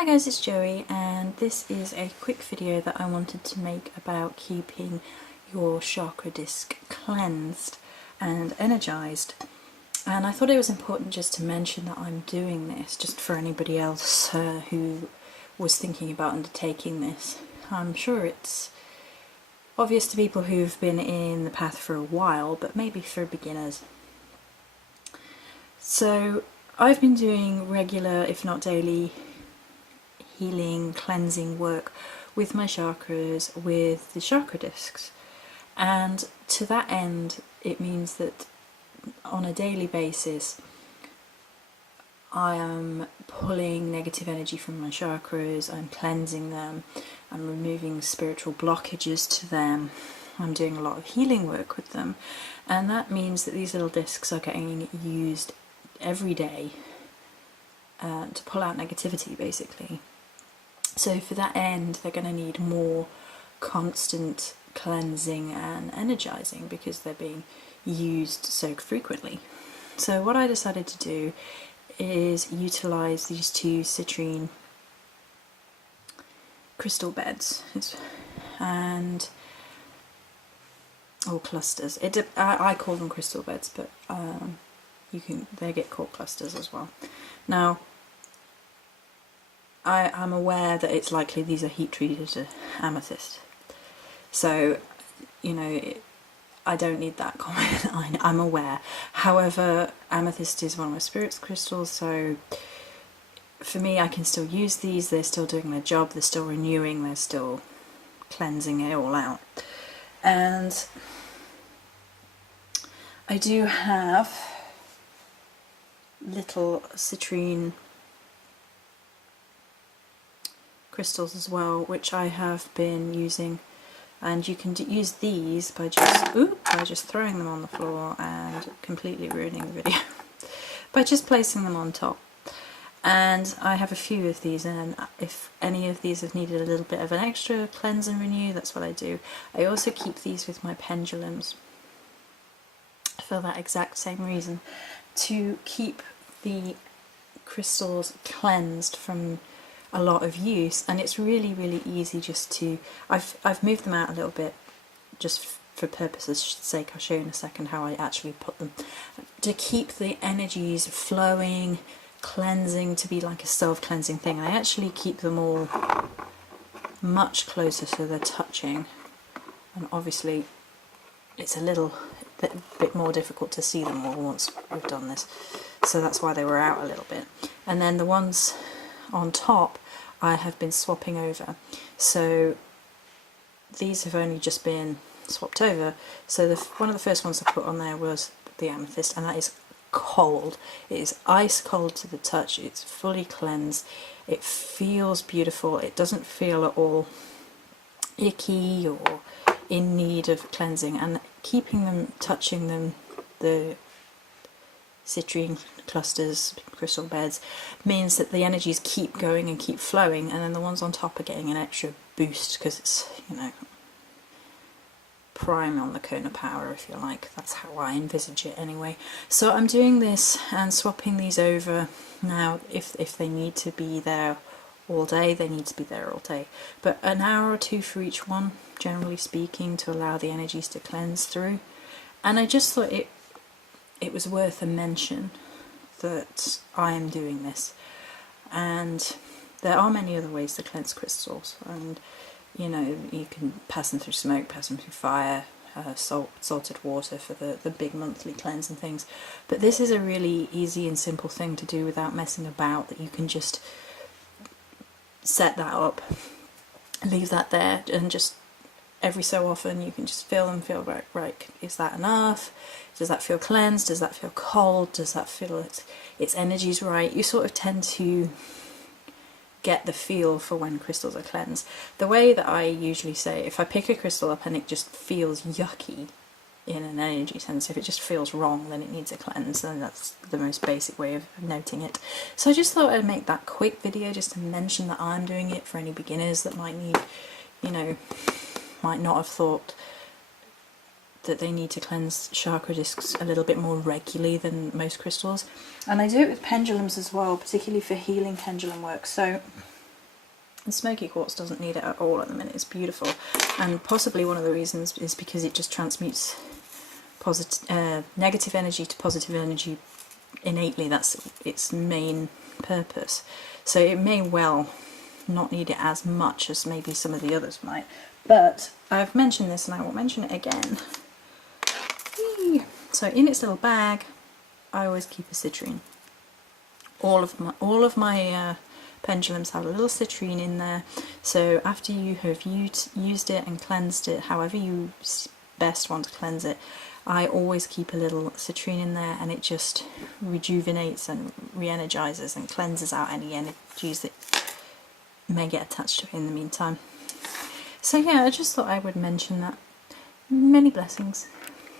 Hi guys, it's Joey, and this is a quick video that I wanted to make about keeping your chakra disc cleansed and energized. And I thought it was important just to mention that I'm doing this, just for anybody else who was thinking about undertaking this. I'm sure it's obvious to people who've been in the path for a while, but maybe for beginners. So I've been doing regular, if not daily, healing, cleansing work with my chakras, with the chakra discs. And to that end, it means that on a daily basis, I am pulling negative energy from my chakras, I'm cleansing them, I'm removing spiritual blockages to them, I'm doing a lot of healing work with them, and that means that these little discs are getting used every day to pull out negativity, basically. So for that end, they're going to need more constant cleansing and energizing because they're being used so frequently. So what I decided to do is utilize these two citrine crystal beds and or clusters. I call them crystal beds, but they get called clusters as well. Now, I'm aware that it's likely these are heat treated amethyst, so I don't need that comment. I'm aware. However, amethyst is one of my spirit's crystals, so for me I can still use these. They're still doing their job, they're still renewing, they're still cleansing it all out. And I do have little citrine crystals as well, which I have been using, and you can use these by just throwing them on the floor and completely ruining the video by just placing them on top. And I have a few of these, and if any of these have needed a little bit of an extra cleanse and renew, that's what I do. I also keep these with my pendulums for that exact same reason, to keep the crystals cleansed from a lot of use. And it's really easy just to, I've moved them out a little bit just for purposes sake. I'll show you in a second how I actually put them, to keep the energies flowing, cleansing, to be like a self-cleansing thing. I actually keep them all much closer so they're touching, and obviously it's a little bit more difficult to see them all once we've done this, so that's why they were out a little bit. And then the ones on top I have been swapping over, so these have only just been swapped over. So one of the first ones I put on there was the amethyst, and that is cold. It is ice cold to the touch. It's fully cleansed. It feels beautiful. It doesn't feel at all icky or in need of cleansing. And keeping them, touching them, the citrine clusters, crystal beds, means that the energies keep going and keep flowing, and then the ones on top are getting an extra boost because it's, prime on the cone of power, if you like. That's how I envisage it anyway. So I'm doing this and swapping these over. Now, if they need to be there all day, they need to be there all day, but an hour or two for each one, generally speaking, to allow the energies to cleanse through. And I just thought it was worth a mention that I am doing this. And there are many other ways to cleanse crystals, and you can pass them through smoke, pass them through fire, salted water for the big monthly cleanse and things. But this is a really easy and simple thing to do without messing about, that you can just set that up, leave that there, and just every so often you can just feel them, feel right, is that enough? Does that feel cleansed? Does that feel cold? Does that feel its energy's right? You sort of tend to get the feel for when crystals are cleansed. The way that I usually say, if I pick a crystal up and it just feels yucky in an energy sense, if it just feels wrong, then it needs a cleanse, and that's the most basic way of noting it. So I just thought I'd make that quick video just to mention that I'm doing it for any beginners that might need, might not have thought that they need to cleanse chakra discs a little bit more regularly than most crystals. And I do it with pendulums as well, particularly for healing pendulum work. So And smoky quartz doesn't need it at all at the minute. It's beautiful, and possibly one of the reasons is because it just transmutes negative energy to positive energy innately. That's its main purpose. So it may well not need it as much as maybe some of the others might. But I've mentioned this and I will mention it again. Whee! So in its little bag, I always keep a citrine. All of my pendulums have a little citrine in there. So after you have used it and cleansed it, however you best want to cleanse it, I always keep a little citrine in there, and it just rejuvenates and re-energizes and cleanses out any energies that may get attached to it in the meantime. So yeah, I just thought I would mention that. Many blessings.